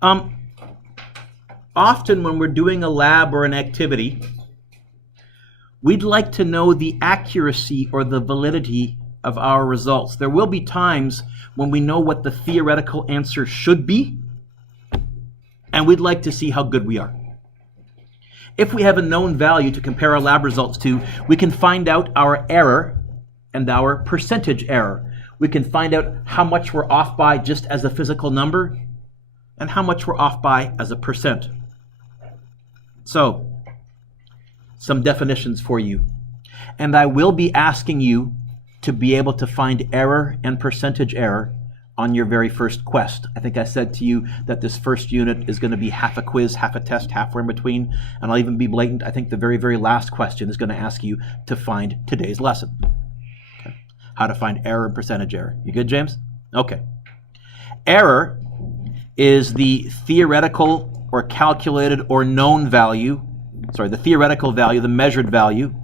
Often when we're doing a lab or an activity, we'd like to know the accuracy or the validity of our results. There will be times when we know what the theoretical answer should be, and we'd like to see how good we are. If we have a known value to compare our lab results to, we can find out our error and our percentage error. We can find out how much we're off by just as a physical number and how much we're off by as a percent. So, some definitions for you. And I will be asking you to be able to find error and percentage error on your very first quest. I think I said to you that this first unit is going to be half a quiz, half a test, halfway in between. And I'll even be blatant. I think the very, very last question is going to ask you to find today's lesson. Okay. How to find error and percentage error. You good, James? Okay. Error is the theoretical or calculated or known value, the theoretical value, the measured value,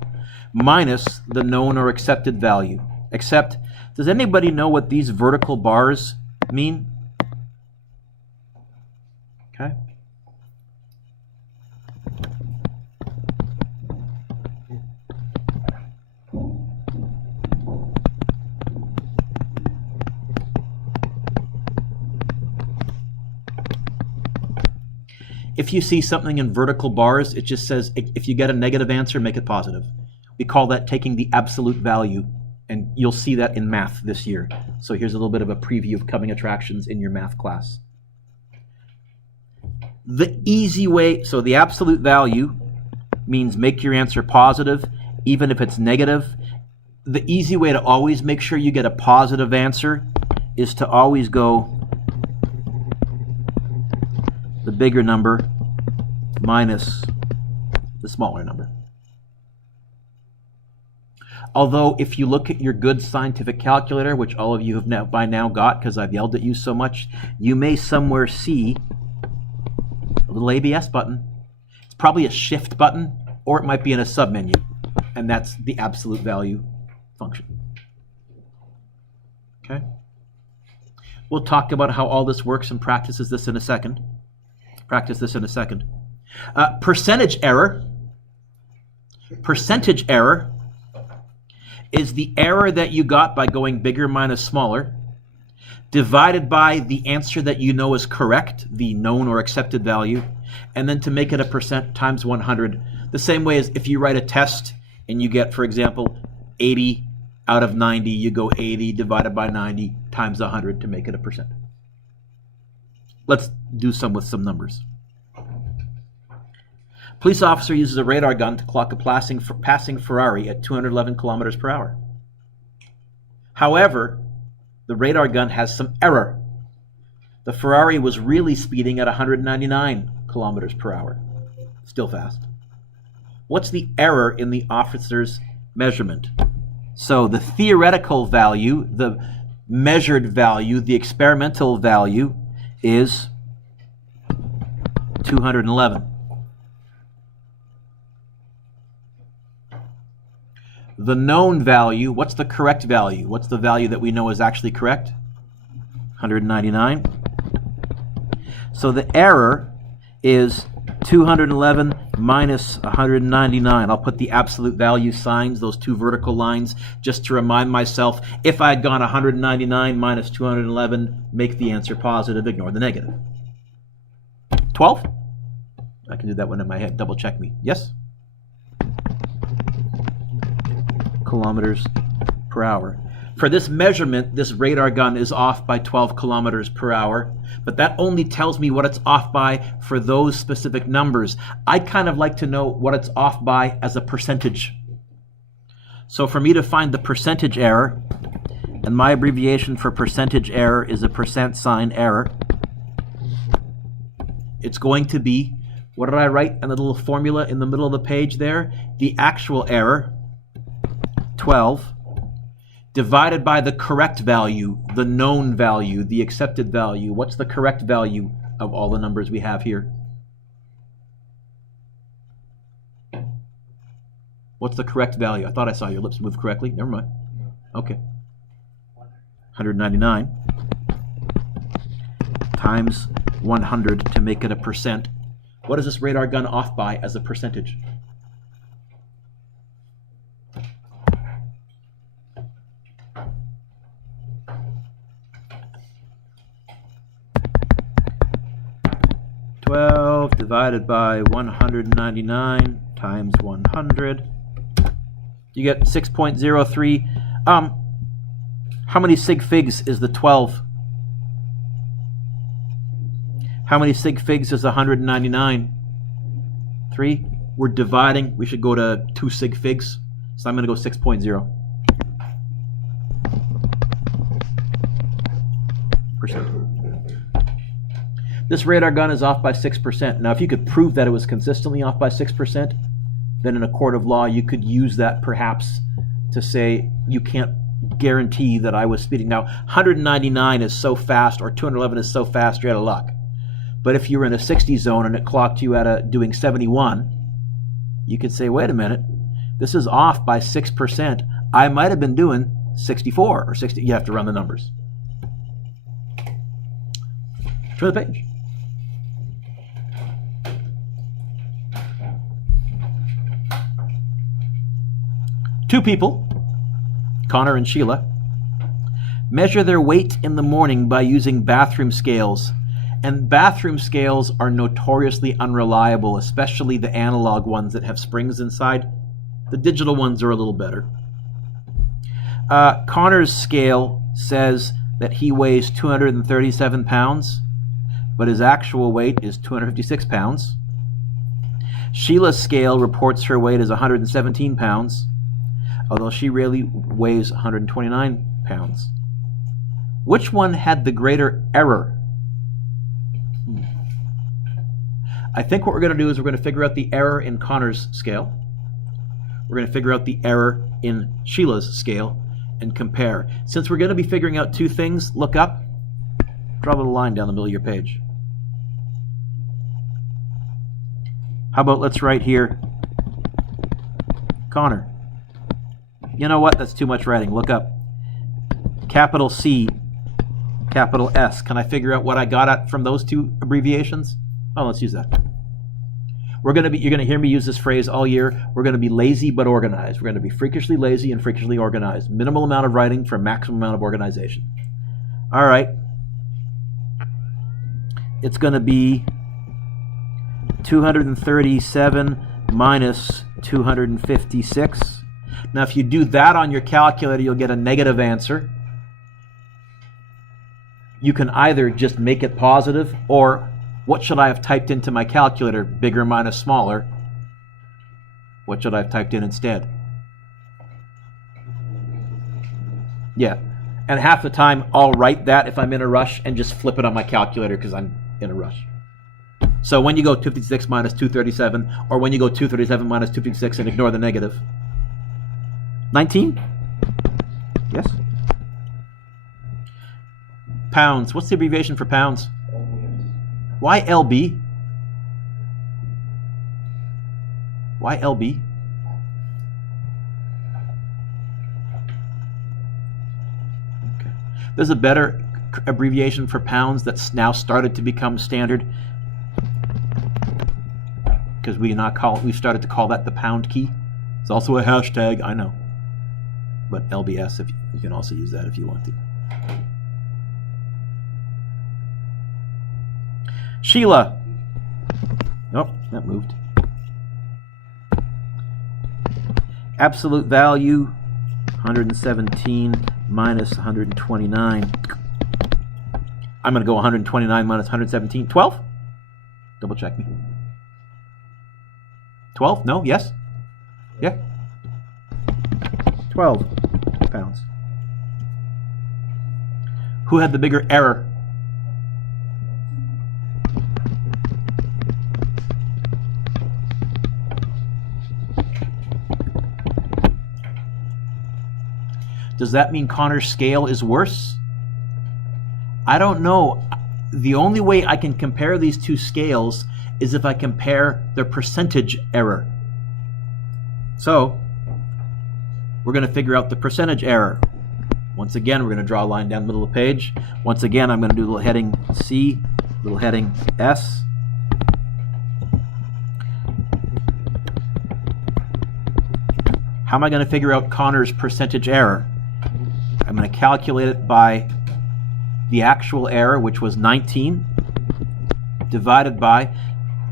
minus the known or accepted value. Except, does anybody know what these vertical bars mean? Okay. If you see something in vertical bars, it just says, if you get a negative answer, make it positive. We call that taking the absolute value, and you'll see that in math this year. So here's a little bit of a preview of coming attractions in your math class. The easy way, so the absolute value means make your answer positive, even if it's negative. The easy way to always make sure you get a positive answer is to always go the bigger number minus the smaller number. Although if you look at your good scientific calculator, which all of you have by now got because I've yelled at you so much, you may somewhere see a little ABS button. It's probably a shift button, or it might be in a submenu, and that's the absolute value function. Okay? We'll talk about how all this works and practice this in a second. Percentage error. Percentage error is the error that you got by going bigger minus smaller, divided by the answer that you know is correct, the known or accepted value, and then to make it a percent times 100. The same way as if you write a test and you get, for example, 80 out of 90, you go 80 divided by 90 times 100 to make it a percent. Let's do some with some numbers. Police officer uses a radar gun to clock a passing Ferrari at 211 kilometers per hour. However, the radar gun has some error. The Ferrari was really speeding at 199 kilometers per hour. Still fast. What's the error in the officer's measurement? So the theoretical value, the measured value, the experimental value is 211. The known value, what's the correct value? What's the value that we know is actually correct? 199. So the error is 211 minus 199. I'll put the absolute value signs, those two vertical lines, just to remind myself, if I had gone 199 minus 211, make the answer positive, ignore the negative. 12? I can do that one in my head. Double check me. Yes? Kilometers per hour. For this measurement, this radar gun is off by 12 kilometers per hour, but that only tells me what it's off by for those specific numbers. I'd kind of like to know what it's off by as a percentage. So for me to find the percentage error, and my abbreviation for percentage error is a percent sign error, it's going to be, what did I write in the little formula in the middle of the page there? The actual error, 12, divided by the correct value, the known value, the accepted value. What's the correct value of all the numbers we have here? What's the correct value? I thought I saw your lips move correctly. Never mind. Okay. 199 times 100 to make it a percent. What is this radar gun off by as a percentage? Divided by 199 times 100. You get 6.03. How many sig figs is the 12? How many sig figs is 199? 3. We're dividing. We should go to 2 sig figs. So I'm going to go 6.0%. This radar gun is off by 6%. Now, if you could prove that it was consistently off by 6%, then in a court of law, you could use that perhaps to say you can't guarantee that I was speeding. Now, 199 is so fast, or 211 is so fast, you're out of luck. But if you were in a 60 zone and it clocked you at doing 71, you could say, wait a minute, this is off by 6%. I might have been doing 64 or 60. You have to run the numbers. Turn the page. Two people, Connor and Sheila, measure their weight in the morning by using bathroom scales. And bathroom scales are notoriously unreliable, especially the analog ones that have springs inside. The digital ones are a little better. Connor's scale says that he weighs 237 pounds, but his actual weight is 256 pounds. Sheila's scale reports her weight as 117 pounds, although she really weighs 129 pounds. Which one had the greater error? I think what we're going to do is we're going to figure out the error in Connor's scale. We're going to figure out the error in Sheila's scale and compare. Since we're going to be figuring out two things, look up, draw a little line down the middle of your page. How about let's write here, Connor. You know what? That's too much writing. Look up. Capital C, capital S. Can I figure out what I got at from those two abbreviations? Oh, let's use that. You're going to hear me use this phrase all year. We're going to be lazy but organized. We're going to be freakishly lazy and freakishly organized. Minimal amount of writing for maximum amount of organization. All right. It's going to be 237 minus 256. Now, if you do that on your calculator, you'll get a negative answer. You can either just make it positive, or what should I have typed into my calculator? Bigger minus smaller. What should I have typed in instead? Yeah. And half the time, I'll write that if I'm in a rush and just flip it on my calculator because I'm in a rush. So when you go 256 minus 237, or when you go 237 minus 256 and ignore the negative. 19? Yes? Pounds. What's the abbreviation for pounds? Why LB? Why LB? Okay. There's a better abbreviation for pounds that's now started to become standard, because we've started to call that the pound key. It's also a hashtag, I know. But LBS, if you can also use that if you want to. Sheila. Nope, that moved. Absolute value, 117 minus 129. I'm going to go 129 minus 117. 12? Double check me. 12? No? Yes? Yeah? 12 pounds. Who had the bigger error? Does that mean Connor's scale is worse? I don't know. The only way I can compare these two scales is if I compare their percentage error. So, we're going to figure out the percentage error. Once again, we're going to draw a line down the middle of the page. Once again, I'm going to do a little heading C, little heading S. How am I going to figure out Connor's percentage error? I'm going to calculate it by the actual error, which was 19, divided by,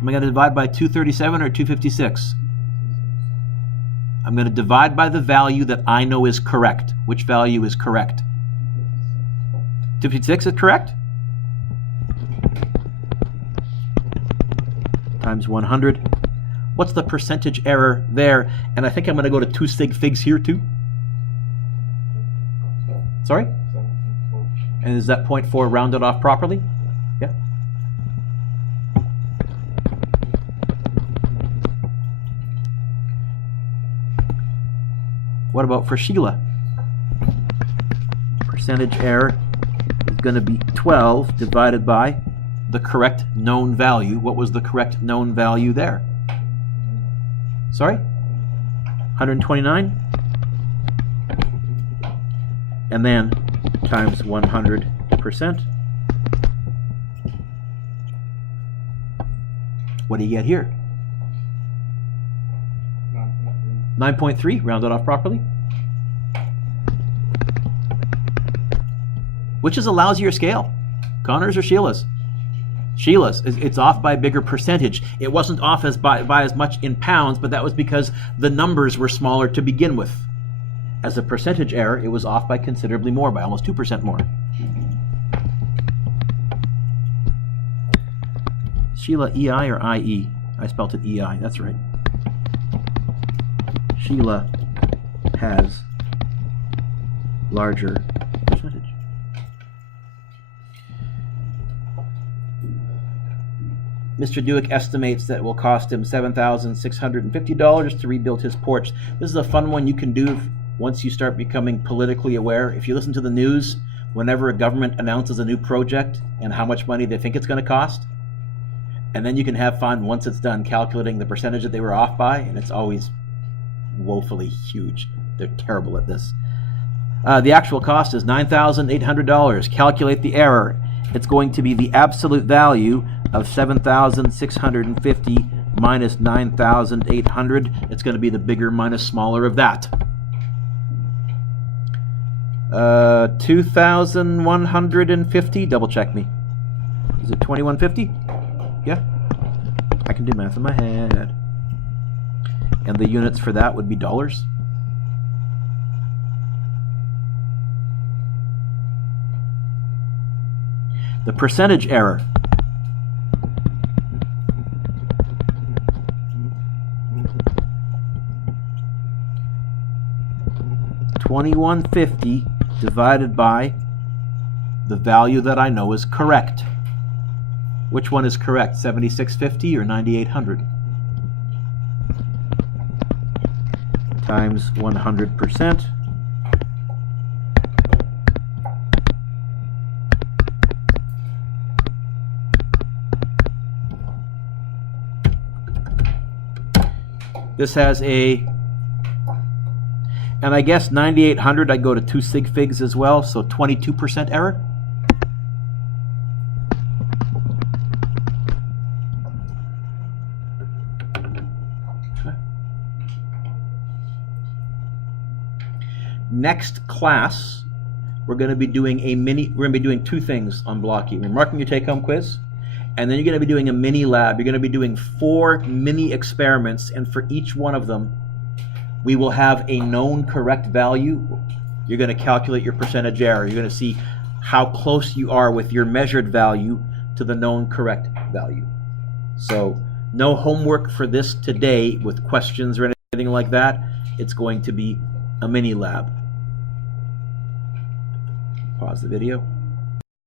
am I going to divide by 237 or 256? I'm going to divide by the value that I know is correct. Which value is correct? 256 is correct? Times 100. What's the percentage error there? And I think I'm going to go to 2 sig figs here too. Sorry? And is that 0.4 rounded off properly? Yeah. What about for Sheila? Percentage error is going to be 12 divided by the correct known value. What was the correct known value there? Sorry? 129? And then times 100%. What do you get here? 9.3, rounded off properly. Which is a lousier scale? Connor's or Sheila's? Sheila's. It's off by a bigger percentage. It wasn't off by as much in pounds, but that was because the numbers were smaller to begin with. As a percentage error, it was off by considerably more, by almost 2% more. Sheila, EI or IE? I spelt it EI, that's right. Sheila has larger percentage. Mr. Dueck estimates that it will cost him $7,650 to rebuild his porch. This is a fun one you can do once you start becoming politically aware. If you listen to the news, whenever a government announces a new project and how much money they think it's going to cost, and then you can have fun once it's done calculating the percentage that they were off by, and it's always woefully huge. They're terrible at this. The actual cost is $9,800. Calculate the error. It's going to be the absolute value of 7,650 minus 9,800. It's going to be the bigger minus smaller of that. 2,150. Double check me. Is it 2,150? Yeah. I can do math in my head. And the units for that would be dollars. The percentage error. $2,150 divided by the value that I know is correct. Which one is correct? 7,650 or 9,800? Times 100%. This has a, and I guess 9,800, I go to 2 sig figs as well, so 22% error. Next class, we're going to be doing two things on Blocky. We're marking your take-home quiz, and then you're going to be doing a mini lab. You're going to be doing 4 mini experiments, and for each one of them, we will have a known correct value. You're going to calculate your percentage error. You're going to see how close you are with your measured value to the known correct value. So no homework for this today with questions or anything like that. It's going to be a mini lab. Pause the video.